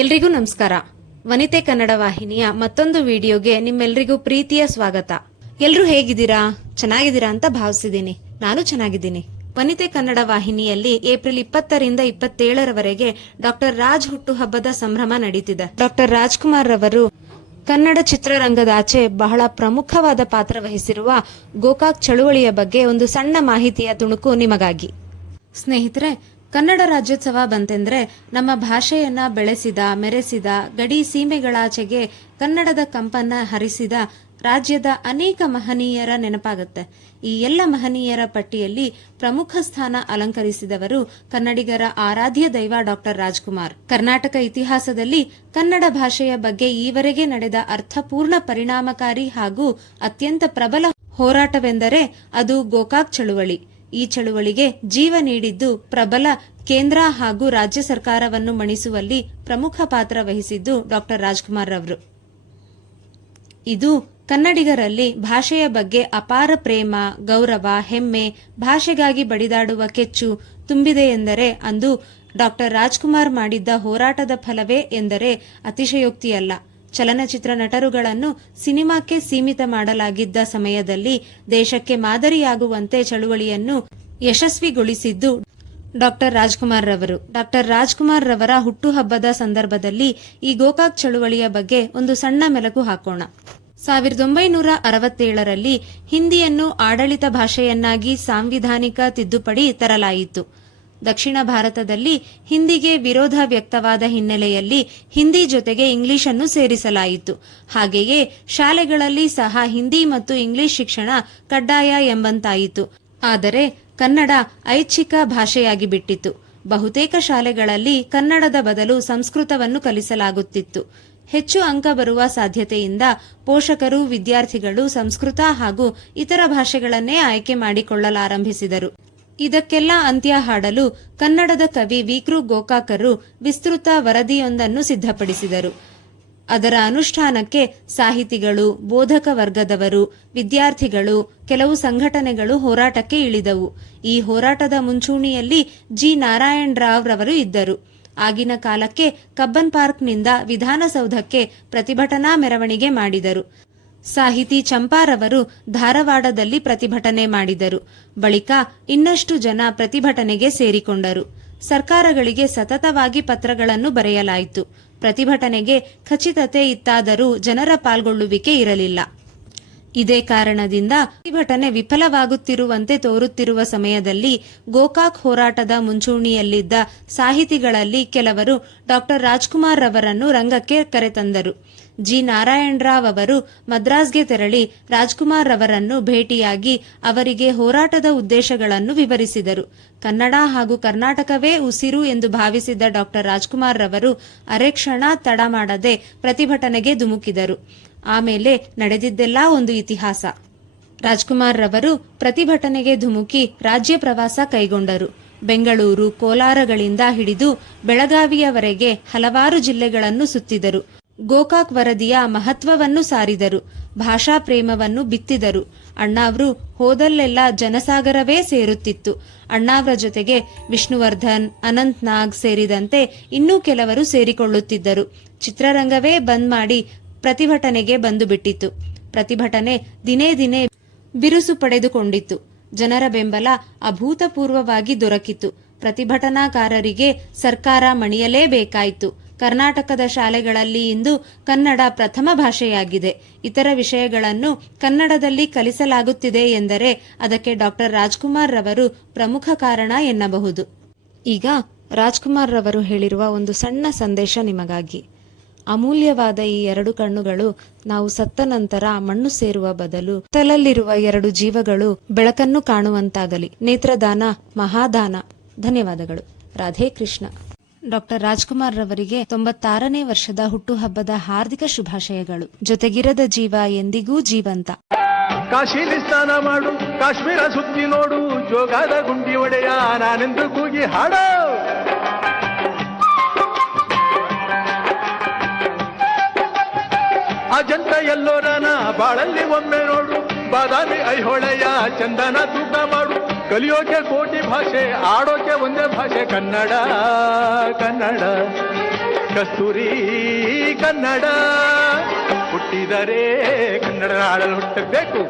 ಎಲ್ರಿಗೂ ನಮಸ್ಕಾರ. ವನಿತೆ ಕನ್ನಡ ವಾಹಿನಿಯ ಮತ್ತೊಂದು ವಿಡಿಯೋಗೆ ನಿಮ್ಮೆಲ್ರಿಗೂ ಪ್ರೀತಿಯ ಸ್ವಾಗತ. ಎಲ್ರೂ ಹೇಗಿದ್ದೀರಾ? ಚೆನ್ನಾಗಿದ್ದೀರಾ ಅಂತ ಭಾವಿಸಿದ್ದೀನಿ. ನಾನು ಚೆನ್ನಾಗಿದ್ದೀನಿ. ವನಿತೆ ಕನ್ನಡ ವಾಹಿನಿಯಲ್ಲಿ ಏಪ್ರಿಲ್ ಇಪ್ಪತ್ತರಿಂದ ಇಪ್ಪತ್ತೇಳರವರೆಗೆ ಡಾಕ್ಟರ್ ರಾಜ್ ಹುಟ್ಟುಹಬ್ಬದ ಸಂಭ್ರಮ ನಡೀತಿದೆ. ಡಾಕ್ಟರ್ ರಾಜ್ಕುಮಾರ್ ರವರು ಕನ್ನಡ ಚಿತ್ರರಂಗದಾಚೆ ಬಹಳ ಪ್ರಮುಖವಾದ ಪಾತ್ರ ವಹಿಸಿರುವ ಗೋಕಾಕ್ ಚಳುವಳಿಯ ಬಗ್ಗೆ ಒಂದು ಸಣ್ಣ ಮಾಹಿತಿಯ ತುಣುಕು ನಿಮಗಾಗಿ. ಸ್ನೇಹಿತರೆ ಕನ್ನಡ ರಾಜ್ಯೋತ್ಸವ ಬಂತೆಂದ್ರೆ ನಮ್ಮ ಭಾಷೆಯನ್ನ ಬೆಳೆಸಿದ, ಮೆರೆಸಿದ, ಗಡಿ ಸೀಮೆಗಳಾಚೆಗೆ ಕನ್ನಡದ ಕಂಪನ್ನ ಹರಿಸಿದ ರಾಜ್ಯದ ಅನೇಕ ಮಹನೀಯರ ನೆನಪಾಗುತ್ತೆ. ಈ ಎಲ್ಲ ಮಹನೀಯರ ಪಟ್ಟಿಯಲ್ಲಿ ಪ್ರಮುಖ ಸ್ಥಾನ ಅಲಂಕರಿಸಿದವರು ಕನ್ನಡಿಗರ ಆರಾಧ್ಯ ದೈವ ಡಾಕ್ಟರ್ ರಾಜ್ಕುಮಾರ್. ಕರ್ನಾಟಕ ಇತಿಹಾಸದಲ್ಲಿ ಕನ್ನಡ ಭಾಷೆಯ ಬಗ್ಗೆ ಈವರೆಗೆ ನಡೆದ ಅರ್ಥಪೂರ್ಣ ಪರಿಣಾಮಕಾರಿ ಹಾಗೂ ಅತ್ಯಂತ ಪ್ರಬಲ ಹೋರಾಟವೆಂದರೆ ಅದು ಗೋಕಾಕ್ ಚಳುವಳಿ. ಈ ಚಳುವಳಿಗೆ ಜೀವ ನೀಡಿದ್ದು ಪ್ರಬಲ ಕೇಂದ್ರ ಹಾಗೂ ರಾಜ್ಯ ಸರ್ಕಾರವನ್ನು ಮಣಿಸುವಲ್ಲಿ ಪ್ರಮುಖ ಪಾತ್ರ ವಹಿಸಿದ್ದು ಡಾಕ್ಟರ್ ರಾಜ್ಕುಮಾರ್ ರವರು. ಇದು ಕನ್ನಡಿಗರಲ್ಲಿ ಭಾಷೆಯ ಬಗ್ಗೆ ಅಪಾರ ಪ್ರೇಮ, ಗೌರವ, ಹೆಮ್ಮೆ, ಭಾಷೆಗಾಗಿ ಬಡಿದಾಡುವ ಕೆಚ್ಚು ತುಂಬಿದೆ ಎಂದರೆ ಅಂದು ಡಾಕ್ಟರ್ ರಾಜ್ಕುಮಾರ್ ಮಾಡಿದ್ದ ಹೋರಾಟದ ಫಲವೇ ಎಂದರೆ ಅತಿಶಯೋಕ್ತಿಯಲ್ಲ. ಚಲನಚಿತ್ರ ನಟರುಗಳನ್ನು ಸಿನಿಮಾಕ್ಕೆ ಸೀಮಿತ ಮಾಡಲಾಗಿದ್ದ ಸಮಯದಲ್ಲಿ ದೇಶಕ್ಕೆ ಮಾದರಿಯಾಗುವಂತೆ ಚಳುವಳಿಯನ್ನು ಯಶಸ್ವಿಗೊಳಿಸಿದ್ದು ಡಾಕ್ಟರ್ ರಾಜ್ಕುಮಾರ್ ರವರು. ಡಾಕ್ಟರ್ ರಾಜ್ಕುಮಾರ್ ರವರ ಹುಟ್ಟುಹಬ್ಬದ ಸಂದರ್ಭದಲ್ಲಿ ಈ ಗೋಕಾಕ್ ಚಳುವಳಿಯ ಬಗ್ಗೆ ಒಂದು ಸಣ್ಣ ಮೆಲಕು ಹಾಕೋಣ. ಸಾವಿರದ ಒಂಬೈನೂರ ಅರವತ್ತೇಳರಲ್ಲಿ ಹಿಂದಿಯನ್ನು ಆಡಳಿತ ಭಾಷೆಯನ್ನಾಗಿ ಸಾಂವಿಧಾನಿಕ ತಿದ್ದುಪಡಿ ತರಲಾಯಿತು. ದಕ್ಷಿಣ ಭಾರತದಲ್ಲಿ ಹಿಂದಿಗೆ ವಿರೋಧ ವ್ಯಕ್ತವಾದ ಹಿನ್ನೆಲೆಯಲ್ಲಿ ಹಿಂದಿ ಜೊತೆಗೆ ಇಂಗ್ಲಿಷ್ ಅನ್ನು ಸೇರಿಸಲಾಯಿತು. ಹಾಗೆಯೇ ಶಾಲೆಗಳಲ್ಲಿ ಸಹ ಹಿಂದಿ ಮತ್ತು ಇಂಗ್ಲಿಷ್ ಶಿಕ್ಷಣ ಕಡ್ಡಾಯ ಎಂಬಂತಾಯಿತು. ಆದರೆ ಕನ್ನಡ ಐಚ್ಛಿಕ ಭಾಷೆಯಾಗಿ ಬಿಟ್ಟಿತು. ಬಹುತೇಕ ಶಾಲೆಗಳಲ್ಲಿ ಕನ್ನಡದ ಬದಲು ಸಂಸ್ಕೃತವನ್ನು ಕಲಿಸಲಾಗುತ್ತಿತ್ತು. ಹೆಚ್ಚು ಅಂಕ ಬರುವ ಸಾಧ್ಯತೆಯಿಂದ ಪೋಷಕರು, ವಿದ್ಯಾರ್ಥಿಗಳು ಸಂಸ್ಕೃತ ಹಾಗೂ ಇತರ ಭಾಷೆಗಳನ್ನೇ ಆಯ್ಕೆ ಮಾಡಿಕೊಳ್ಳಲಾರಂಭಿಸಿದರು. ಇದಕ್ಕೆಲ್ಲ ಅಂತ್ಯ ಹಾಡಲು ಕನ್ನಡದ ಕವಿ ವಿಕೃ ಗೋಕಾಕರು ವಿಸ್ತೃತ ವರದಿಯೊಂದನ್ನು ಸಿದ್ಧಪಡಿಸಿದರು. ಅದರ ಅನುಷ್ಠಾನಕ್ಕೆ ಸಾಹಿತಿಗಳು, ಬೋಧಕ ವರ್ಗದವರು, ವಿದ್ಯಾರ್ಥಿಗಳು, ಕೆಲವು ಸಂಘಟನೆಗಳು ಹೋರಾಟಕ್ಕೆ ಇಳಿದವು. ಈ ಹೋರಾಟದ ಮುಂಚೂಣಿಯಲ್ಲಿ ಜಿ. ನಾರಾಯಣ್ ರಾವ್ ರವರು ಇದ್ದರು. ಆಗಿನ ಕಾಲಕ್ಕೆ ಕಬ್ಬನ್ ಪಾರ್ಕ್ನಿಂದ ವಿಧಾನಸೌಧಕ್ಕೆ ಪ್ರತಿಭಟನಾ ಮೆರವಣಿಗೆ ಮಾಡಿದರು. ಸಾಹಿತಿ ಚಂಪಾರವರು ಧಾರವಾಡದಲ್ಲಿ ಪ್ರತಿಭಟನೆ ಮಾಡಿದರು. ಬಳಿಕ ಇನ್ನಷ್ಟು ಜನ ಪ್ರತಿಭಟನೆಗೆ ಸೇರಿಕೊಂಡರು. ಸರ್ಕಾರಗಳಿಗೆ ಸತತವಾಗಿ ಪತ್ರಗಳನ್ನು ಬರೆಯಲಾಯಿತು. ಪ್ರತಿಭಟನೆಗೆ ಖಚಿತತೆ ಇತ್ತಾದರೂ ಜನರ ಪಾಲ್ಗೊಳ್ಳುವಿಕೆ ಇರಲಿಲ್ಲ. ಇದೇ ಕಾರಣದಿಂದ ಪ್ರತಿಭಟನೆ ವಿಫಲವಾಗುತ್ತಿರುವಂತೆ ತೋರುತ್ತಿರುವ ಸಮಯದಲ್ಲಿ ಗೋಕಾಕ್ ಹೋರಾಟದ ಮುಂಚೂಣಿಯಲ್ಲಿದ್ದ ಸಾಹಿತಿಗಳಲ್ಲಿ ಕೆಲವರು ಡಾಕ್ಟರ್ ರಾಜ್ಕುಮಾರ್ ರವರನ್ನು ರಂಗಕ್ಕೆ ಕರೆತಂದರು. ಜಿ. ನಾರಾಯಣರಾವ್ ಅವರು ಮದ್ರಾಸ್ಗೆ ತೆರಳಿ ರಾಜ್ಕುಮಾರ್ ರವರನ್ನು ಭೇಟಿಯಾಗಿ ಅವರಿಗೆ ಹೋರಾಟದ ಉದ್ದೇಶಗಳನ್ನು ವಿವರಿಸಿದರು. ಕನ್ನಡ ಹಾಗೂ ಕರ್ನಾಟಕವೇ ಉಸಿರು ಎಂದು ಭಾವಿಸಿದ್ದ ಡಾಕ್ಟರ್ ರಾಜ್ಕುಮಾರ್ ರವರು ಅರೆಕ್ಷಣ ತಡ ಮಾಡದೆ ಪ್ರತಿಭಟನೆಗೆ ಧುಮುಕಿದರು. ಆಮೇಲೆ ನಡೆದಿದ್ದೆಲ್ಲ ಒಂದು ಇತಿಹಾಸ. ರಾಜ್ಕುಮಾರ್ ರವರು ಪ್ರತಿಭಟನೆಗೆ ಧುಮುಕಿ ರಾಜ್ಯ ಪ್ರವಾಸ ಕೈಗೊಂಡರು. ಬೆಂಗಳೂರು, ಕೋಲಾರಗಳಿಂದ ಹಿಡಿದು ಬೆಳಗಾವಿಯವರೆಗೆ ಹಲವಾರು ಜಿಲ್ಲೆಗಳನ್ನು ಸುತ್ತಿದರು. ಗೋಕಾಕ್ ವರದಿಯ ಮಹತ್ವವನ್ನು ಸಾರಿದರು. ಭಾಷಾ ಪ್ರೇಮವನ್ನು ಬಿತ್ತಿದರು. ಅಣ್ಣಾವ್ರು ಹೋದಲ್ಲೆಲ್ಲ ಜನಸಾಗರವೇ ಸೇರುತ್ತಿತ್ತು. ಅಣ್ಣಾವ್ರ ಜೊತೆಗೆ ವಿಷ್ಣುವರ್ಧನ್ ಅನಂತ್ ನಾಗ್ ಸೇರಿದಂತೆ ಇನ್ನೂ ಕೆಲವರು ಸೇರಿಕೊಳ್ಳುತ್ತಿದ್ದರು. ಚಿತ್ರರಂಗವೇ ಬಂದ್ ಮಾಡಿ ಪ್ರತಿಭಟನೆಗೆ ಬಂದು ಬಿಟ್ಟಿತು ಪ್ರತಿಭಟನೆ ದಿನೇ ದಿನೇ ಬಿರುಸು ಪಡೆದುಕೊಂಡಿತ್ತು. ಜನರ ಬೆಂಬಲ ಅಭೂತಪೂರ್ವವಾಗಿ ದೊರಕಿತು. ಪ್ರತಿಭಟನಾಕಾರರಿಗೆ ಸರ್ಕಾರ ಮಣಿಯಲೇಬೇಕಾಯಿತು. ಕರ್ನಾಟಕದ ಶಾಲೆಗಳಲ್ಲಿ ಇಂದು ಕನ್ನಡ ಪ್ರಥಮ ಭಾಷೆಯಾಗಿದೆ. ಇತರ ವಿಷಯಗಳನ್ನು ಕನ್ನಡದಲ್ಲಿ ಕಲಿಸಲಾಗುತ್ತಿದೆ ಎಂದರೆ ಅದಕ್ಕೆ ಡಾಕ್ಟರ್ ರಾಜ್ಕುಮಾರ್ ರವರು ಪ್ರಮುಖ ಕಾರಣ ಎನ್ನಬಹುದು. ಈಗ ರಾಜ್ಕುಮಾರ್ ರವರು ಹೇಳಿರುವ ಒಂದು ಸಣ್ಣ ಸಂದೇಶ ನಿಮಗಾಗಿ. ಅಮೂಲ್ಯವಾದ ಈ ಎರಡು ಕಣ್ಣುಗಳು ನಾವು ಸತ್ತ ನಂತರ ಮಣ್ಣು ಸೇರುವ ಬದಲು ತಲಲ್ಲಿರುವ ಎರಡು ಜೀವಗಳು ಬೆಳಕನ್ನು ಕಾಣುವಂತಾಗಲಿ. ನೇತ್ರದಾನ, ಮಹಾದಾನ. ಧನ್ಯವಾದಗಳು. ರಾಧೇ ಕೃಷ್ಣ. ಡಾಕ್ಟರ್ ರಾಜ್ಕುಮಾರ್ ರವರಿಗೆ ತೊಂಬತ್ತಾರನೇ ವರ್ಷದ ಹುಟ್ಟುಹಬ್ಬದ ಹಾರ್ದಿಕ ಶುಭಾಶಯಗಳು. ಜೊತೆಗಿರದ ಜೀವ ಎಂದಿಗೂ ಜೀವಂತ. ಕಾಶಿಲಿ ಸ್ನಾನ ಮಾಡು, ಕಾಶ್ಮೀರ ಸುತ್ತಿ ನೋಡು, ಜೋಗಾದ ಗುಂಡಿ ಒಡೆಯ, ನಾನೆಂದು ಕೂಗಿ ಹಾಡೋ. ಅಜಂತ ಎಲ್ಲೋರನ ಬಾಳಲ್ಲಿ ಒಮ್ಮೆ ನೋಡು. ಬಾದಾಮಿ ಐಹೊಳೆಯ ಚಂದನ ತೂಕ ಮಾಡು. ಕಲಿಯೋಕೆ ಕೋಟಿ ಭಾಷೆ, ಆಡೋಕೆ ಒಂದೇ ಭಾಷೆ, ಕನ್ನಡ ಕನ್ನಡ. ಕಸ್ತೂರಿ ಕನ್ನಡ. ಹುಟ್ಟಿದರೆ ಕನ್ನಡ ಆಡಲು ಹುಟ್ಟಬೇಕು.